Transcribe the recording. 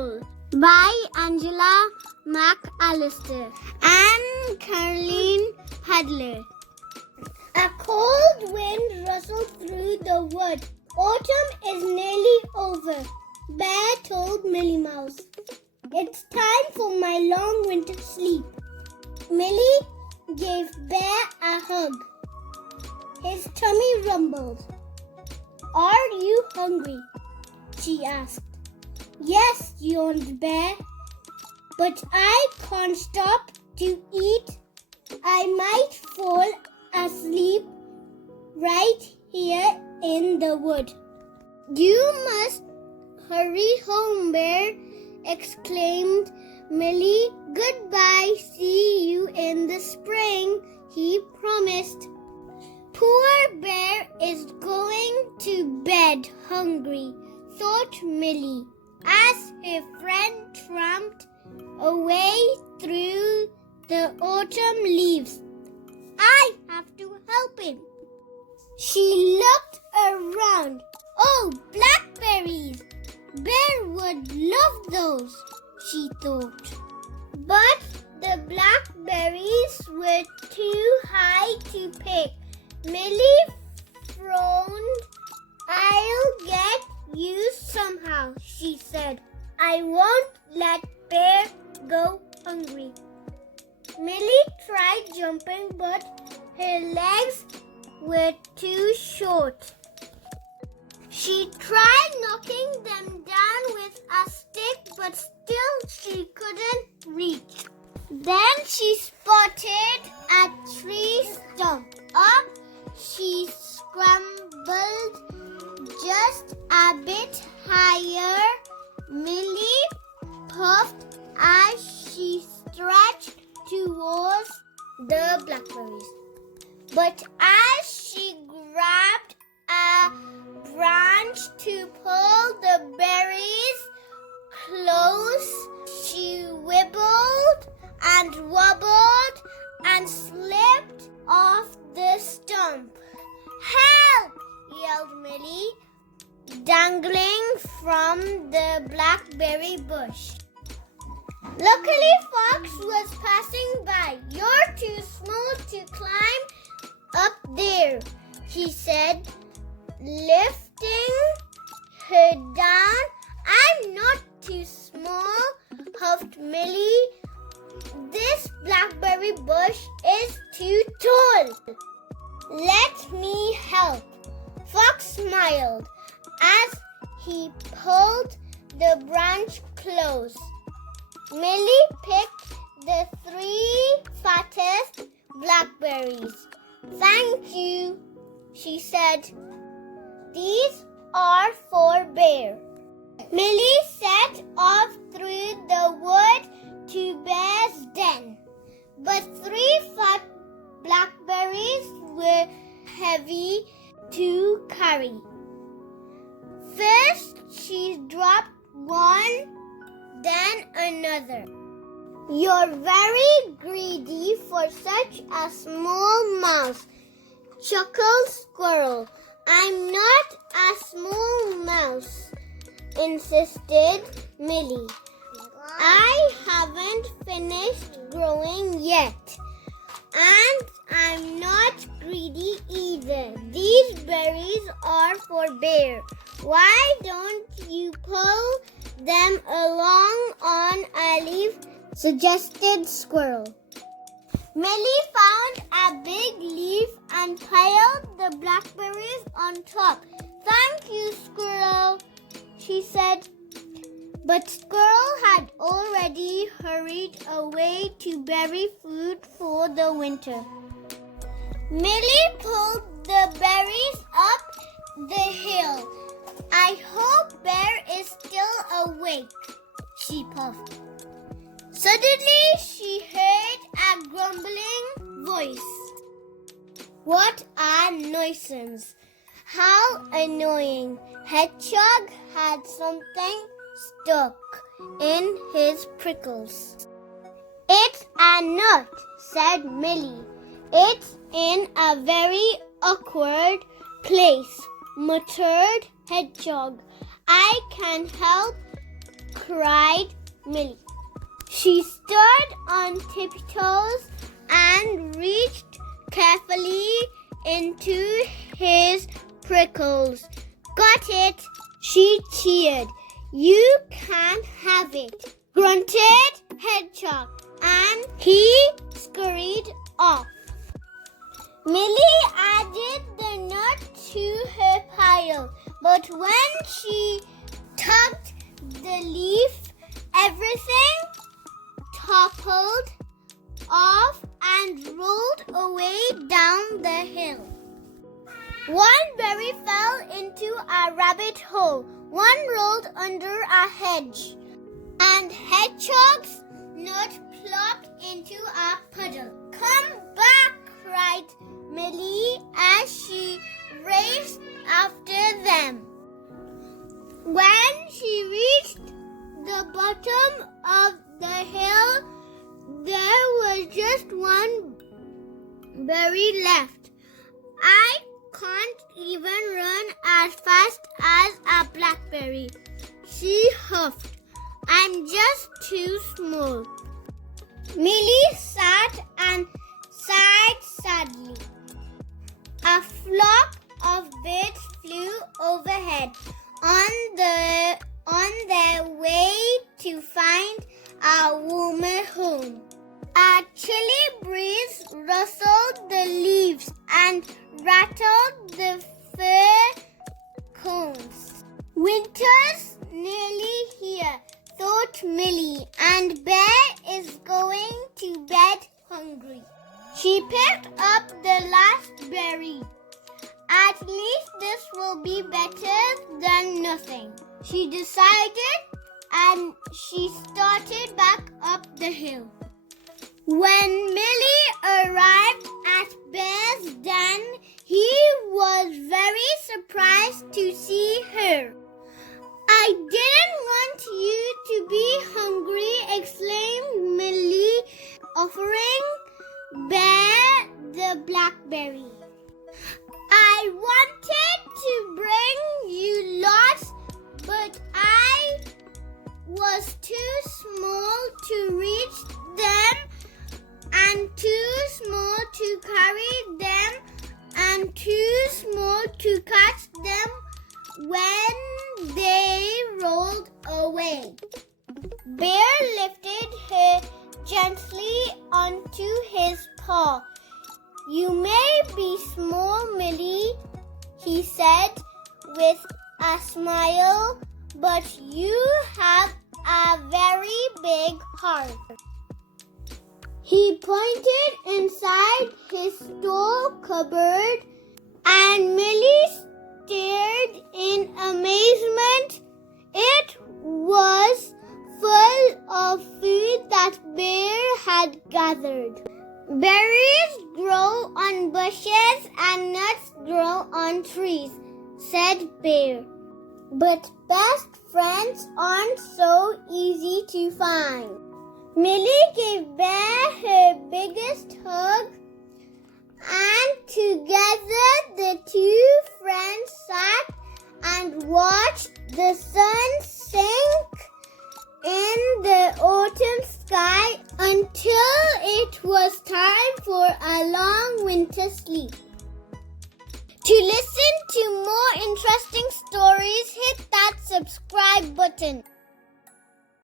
Hole by Angela McAllister and Caroline Hadler. A cold wind rustled through the wood. Autumn is nearly over, Bear told Millie Mouse. It's time for my long winter sleep. Millie gave Bear a hug. His tummy rumbled. Are you hungry? She asked. Yes, yawned Bear. But I can't stop to eat. I might fall asleep right here in the wood. You must hurry home, Bear, exclaimed Millie. Goodbye, see you in the spring, he promised. Poor Bear is going to bed hungry, thought Millie, as her friend tramped away through the autumn leaves. I have to help him. She looked around. Oh, blackberries! Bear would love those, she thought. But the blackberries were too high to pick. Millie frowned. I'll get you somehow, she said. I won't let Bear go hungry. Millie tried jumping, but her legs were too short. She tried knocking them down with a stick, but still she couldn't reach. Then she spotted a tree stump. Up she scrambled just a bit higher. Millie puffed as she stretched towards the blackberries. But as she grabbed a branch to pull the berries close, she wibbled and wobbled and slipped off the stump. Help! Yelled Millie, dangling from the blackberry bush. Luckily, Fox was passing by. You're too small to climb up there, he said, lifting her down. I'm not too small, huffed Millie. This blackberry bush is too tall. Let me help. Fox smiled as he pulled the branch close. Millie picked the 3 fattest blackberries. Thank you, she said. These are for Bear. Millie set off through the wood to Bear's den. But 3 fat blackberries were heavy to carry. First, she dropped one, then another. You're very greedy for such a small mouse, chuckled Squirrel. I'm not a small mouse, insisted Millie. I haven't finished growing yet, and I'm not greedy either. These berries are for Bear. Why don't you pull them along on a leaf? Suggested Squirrel. Millie found a big leaf and piled the blackberries on top. Thank you, Squirrel, she said. But Squirrel had already hurried away to berry food for the winter. Millie pulled the berries up the hill. I hope Bear is still awake, she puffed. Suddenly, she heard a grumbling voice. What a nuisance! How annoying! Hedgehog had something stuck in his prickles. It's a nut, said Millie. It's in a very awkward place, muttered Hedgehog. I can help cried Millie. She stood on tiptoes and reached carefully into his prickles. Got it, she cheered. You can't have it, grunted Hedgehog, and he scurried off. Millie added the nut to her pile, but when she tugged the leaf, everything toppled off and rolled away down the hill. One berry fell into a rabbit hole, one rolled under a hedge, and Hedgehog's nut plopped into a puddle. Come back, cried Millie as she raced after them. When she reached the bottom of the hill, there was just one berry left. I can't even run as fast as a blackberry, she huffed. I'm just too small. Millie sat and sighed sadly. A flock of birds flew overhead on their way to find a warmer home. A chilly breeze rustled the leaves and rattled the fir cones. Winter's nearly here, thought Millie, and Bear is going to bed hungry. She picked up the last berry. At least this will be better than nothing, she decided, and she started back up the hill. When Millie arrived at Bear's den, he was very surprised to see her. I didn't want you to be hungry, exclaimed Millie, offering Bear the blackberry. I wanted to bring you lots, but I was too small to reach them, and too small to carry them, and too small to catch them when they rolled away. Bear lifted her gently onto his paw. You may be small, Millie, he said with a smile, but you have a very big heart. He pointed inside his store cupboard, and Millie stared in amazement. It was full of food that Bear had gathered. Berries grow on bushes and nuts grow on trees, said Bear. But best friends aren't so easy to find. Millie gave Bear her biggest hug, and together the two friends sat and watched the sun sink in the autumn sky until it was time for a long winter sleep. To listen to more interesting stories, hit that subscribe button.